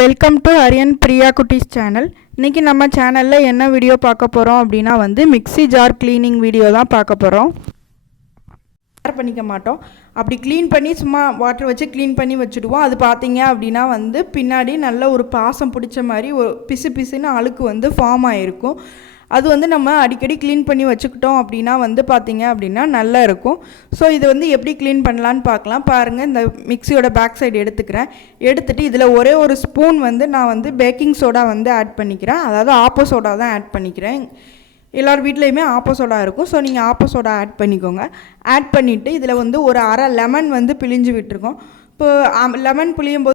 Welcome to அரியன் பிரியா குட்டீஸ் channel. இன்றைக்கி நம்ம சேனலில் என்ன வீடியோ பார்க்க போகிறோம் அப்படின்னா மிக்ஸி ஜார் க்ளீனிங் வீடியோ தான் பார்க்க போகிறோம். பண்ணிக்க மாட்டோம், அப்படி க்ளீன் பண்ணி சும்மா வாட்டர் வச்சு க்ளீன் பண்ணி வச்சுடுவோம். அது பார்த்தீங்க அப்படின்னா பின்னாடி நல்ல ஒரு பாசம் பிடிச்ச மாதிரி ஒரு பிசுன்னு அழுக்கு ஃபார்ம் ஆகிருக்கும். அது நம்ம அடிக்கடி க்ளீன் பண்ணி வச்சுக்கிட்டோம் அப்படின்னா பார்த்தீங்க அப்படின்னா நல்லா இருக்கும். ஸோ இதை எப்படி க்ளீன் பண்ணலான்னு பார்க்கலாம். பாருங்கள், இந்த மிக்ஸியோட பேக் சைடு எடுத்துகிட்டு இதில் ஒரே ஒரு ஸ்பூன் நான் பேக்கிங் சோடா ஆட் பண்ணிக்கிறேன். அதாவது ஆப்போ சோடா தான் ஆட் பண்ணிக்கிறேன். எல்லார் வீட்லேயுமே ஆப்போ சோடா இருக்கும். ஸோ நீங்கள் ஆப்போ சோடா ஆட் பண்ணிக்கோங்க. ஆட் பண்ணிவிட்டு இதில் ஒரு அரை லெமன் பிழிஞ்சு விட்டுருக்கோம். இப்போ லெமன் புளியும் போது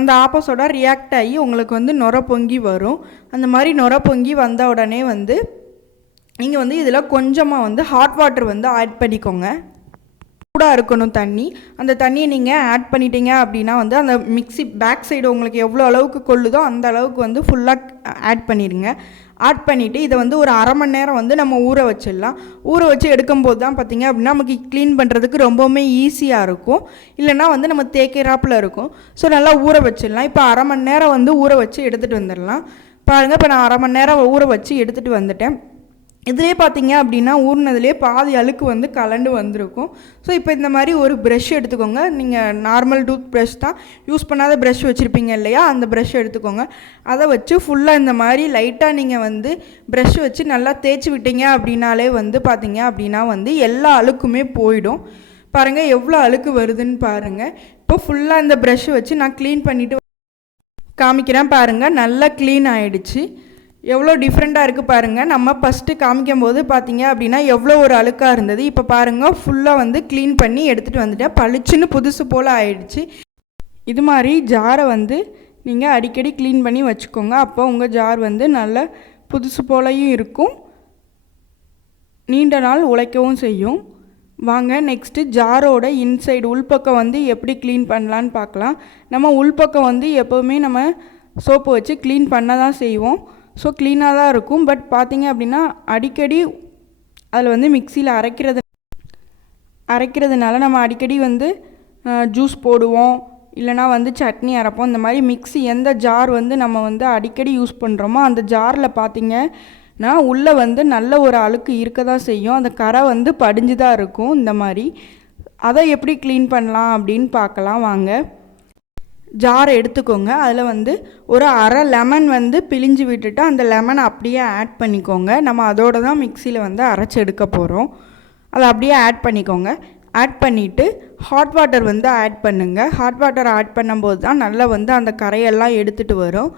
அந்த ஆப்போ சோடா ரியாக்ட் ஆகி உங்களுக்கு நுர பொங்கி வரும். அந்த மாதிரி நுர பொங்கி வந்த உடனே நீங்கள் இதில் கொஞ்சமாக ஹாட் வாட்டர் ஆட் பண்ணிக்கோங்க. சூடாக இருக்கணும் தண்ணி. அந்த தண்ணியை நீங்கள் ஆட் பண்ணிட்டீங்க அப்படின்னா அந்த மிக்ஸி பேக் சைடு உங்களுக்கு எவ்வளோ அளவுக்கு கொள்ளுதோ அந்த அளவுக்கு ஃபுல்லாக ஆட் பண்ணிடுங்க. ஆட் பண்ணிவிட்டு இதை ஒரு அரை மணி நேரம் நம்ம ஊற வச்சிடலாம். ஊற வச்சு எடுக்கும்போது தான் பார்த்திங்க அப்படின்னா நமக்கு க்ளீன் பண்ணுறதுக்கு ரொம்பவுமே ஈஸியாக இருக்கும். இல்லைனா நம்ம தேய்க்கிறாப்பில் இருக்கும். ஸோ நல்லா ஊற வச்சிடலாம். இப்போ அரை மணி நேரம் ஊற வச்சு எடுத்துகிட்டு வந்துடலாம். பாருங்கள், இப்போ நான் அரை மணி நேரம் ஊற வச்சு எடுத்துகிட்டு வந்துட்டேன். இதிலே பார்த்தீங்க அப்படின்னா ஊறினதுலேயே பாதி அழுக்கு கலண்டு வந்திருக்கும். ஸோ இப்போ இந்த மாதிரி ஒரு ப்ரஷ் எடுத்துக்கோங்க. நீங்கள் நார்மல் டூத் ப்ரஷ் தான், யூஸ் பண்ணாத ப்ரஷ் வச்சுருப்பீங்க இல்லையா, அந்த ப்ரஷ் எடுத்துக்கோங்க. அதை வச்சு ஃபுல்லாக இந்த மாதிரி லைட்டாக நீங்கள் ப்ரஷ் வச்சு நல்லா தேய்ச்சி விட்டீங்க அப்படின்னாலே பார்த்தீங்க அப்படின்னா எல்லா அழுக்குமே போயிடும். பாருங்கள் எவ்வளோ அழுக்கு வருதுன்னு பாருங்கள். இப்போ ஃபுல்லாக இந்த ப்ரஷ் வச்சு நான் க்ளீன் பண்ணிவிட்டு காமிக்கிறேன். பாருங்கள், நல்லா க்ளீன் ஆகிடுச்சு. எவ்வளோ டிஃப்ரெண்ட்டாக இருக்குது பாருங்கள். நம்ம ஃபஸ்ட்டு காமிக்கும் போது பார்த்தீங்க அப்படின்னா எவ்வளோ ஒரு அழுக்காக இருந்தது. இப்போ பாருங்கள், ஃபுல்லாக க்ளீன் பண்ணி எடுத்துகிட்டு வந்துட்டேன். பளிச்சுன்னு புதுசு போல் ஆயிடுச்சு. இது மாதிரி ஜாரை நீங்கள் அடிக்கடி க்ளீன் பண்ணி வச்சுக்கோங்க. அப்போ உங்கள் ஜார் நல்ல புதுசு போலையும் இருக்கும், நீண்ட நாள் உழைக்கவும் செய்யும். வாங்க நெக்ஸ்ட்டு ஜாரோட இன்சைடு உள்பக்கம் எப்படி க்ளீன் பண்ணலான்னு பார்க்கலாம். நம்ம உள்பக்கம் எப்போவுமே நம்ம சோப்பு வச்சு க்ளீன் பண்ண தான் செய்வோம். ஸோ க்ளீனாக தான் இருக்கும். பட் பார்த்திங்க அப்படின்னா அடிக்கடி அதில் மிக்சியில் அரைக்கிறதுனால நம்ம அடிக்கடி ஜூஸ் போடுவோம், இல்லைனா சட்னி அரைப்போம். இந்த மாதிரி மிக்ஸி எந்த ஜார் நம்ம அடிக்கடி யூஸ் பண்ணுறோமோ அந்த ஜாரில் பார்த்திங்கன்னா உள்ளே நல்ல ஒரு அழுக்கு இருக்க தான் செய்யும். அந்த கரை படிஞ்சு தான் இருக்கும். இந்த மாதிரி அதை எப்படி க்ளீன் பண்ணலாம் அப்படின்னு பார்க்கலாம் வாங்க. ஜாரை எடுத்துக்கோங்க. அதில் ஒரு அரை லெமன் பிழிஞ்சு விட்டுட்டு அந்த லெமனை அப்படியே ஆட் பண்ணிக்கோங்க. நம்ம அதோடு தான் மிக்சியில் அரைச்சி எடுக்க போகிறோம். அதை அப்படியே ஆட் பண்ணிக்கோங்க. ஆட் பண்ணிவிட்டு ஹாட் வாட்டர் ஆட் பண்ணுங்கள். ஹாட் வாட்டர் ஆட் பண்ணும்போது தான் நல்லா அந்த கரையெல்லாம் எடுத்துகிட்டு வரும்.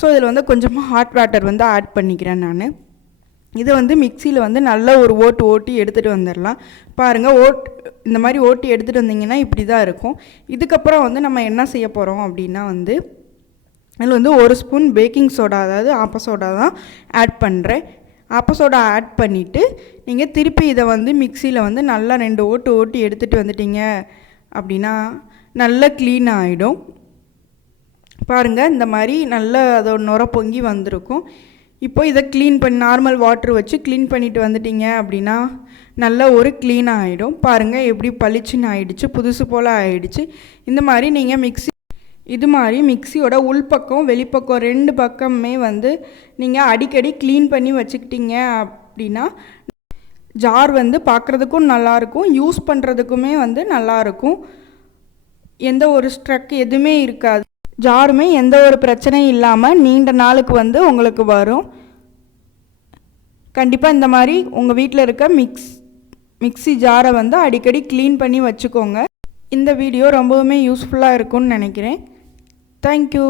ஸோ இதில் கொஞ்சமாக ஹாட் வாட்டர் ஆட் பண்ணிக்கிறேன் நான். இதை மிக்சியில் நல்ல ஒரு ஓட்டி எடுத்துகிட்டு வந்துடலாம். பாருங்கள், இந்த மாதிரி ஓட்டி எடுத்துகிட்டு வந்தீங்கன்னா இப்படி தான் இருக்கும். இதுக்கப்புறம் நம்ம என்ன செய்ய போகிறோம் அப்படின்னா அதில் ஒரு ஸ்பூன் பேக்கிங் சோடா, அதாவது ஆப்போ சோடா தான் ஆட் பண்ணுறேன். ஆப்போ சோடா ஆட் பண்ணிவிட்டு நீங்கள் திருப்பி இதை மிக்சியில் நல்லா 2 ஓட்டி எடுத்துகிட்டு வந்துட்டீங்க அப்படின்னா நல்லா க்ளீன் ஆகிடும். பாருங்கள், இந்த மாதிரி நல்லா அதோட நுர பொங்கி வந்திருக்கும். இப்போ இதை க்ளீன் பண்ணி நார்மல் வாட்டர் வச்சு க்ளீன் பண்ணிவிட்டு வந்துட்டீங்க அப்படின்னா நல்ல ஒரு க்ளீனாக ஆகிடும். பாருங்கள் எப்படி பளிச்சுன்னு ஆகிடுச்சு, புதுசு போல் ஆகிடுச்சு. இந்த மாதிரி நீங்கள் இது மாதிரி மிக்ஸியோட உள்பக்கம் வெளிப்பக்கம் 2 பக்கமே நீங்கள் அடிக்கடி க்ளீன் பண்ணி வச்சுக்கிட்டீங்க அப்படின்னா ஜார் பார்க்குறதுக்கும் நல்லாயிருக்கும், யூஸ் பண்ணுறதுக்குமே நல்லாயிருக்கும். எந்த ஒரு ஸ்ட்ரக் எதுவுமே இருக்காது. ஜாருமே எந்த ஒரு பிரச்சனையும் இல்லாமல் நீண்ட நாளுக்கு உங்களுக்கு வரும். கண்டிப்பாக இந்த மாதிரி உங்கள் வீட்டில் இருக்க மிக்ஸி ஜாரை அடிக்கடி க்ளீன் பண்ணி வச்சுக்கோங்க. இந்த வீடியோ ரொம்பவுமே யூஸ்ஃபுல்லாக இருக்கும்னு நினைக்கிறேன். தேங்க்யூ.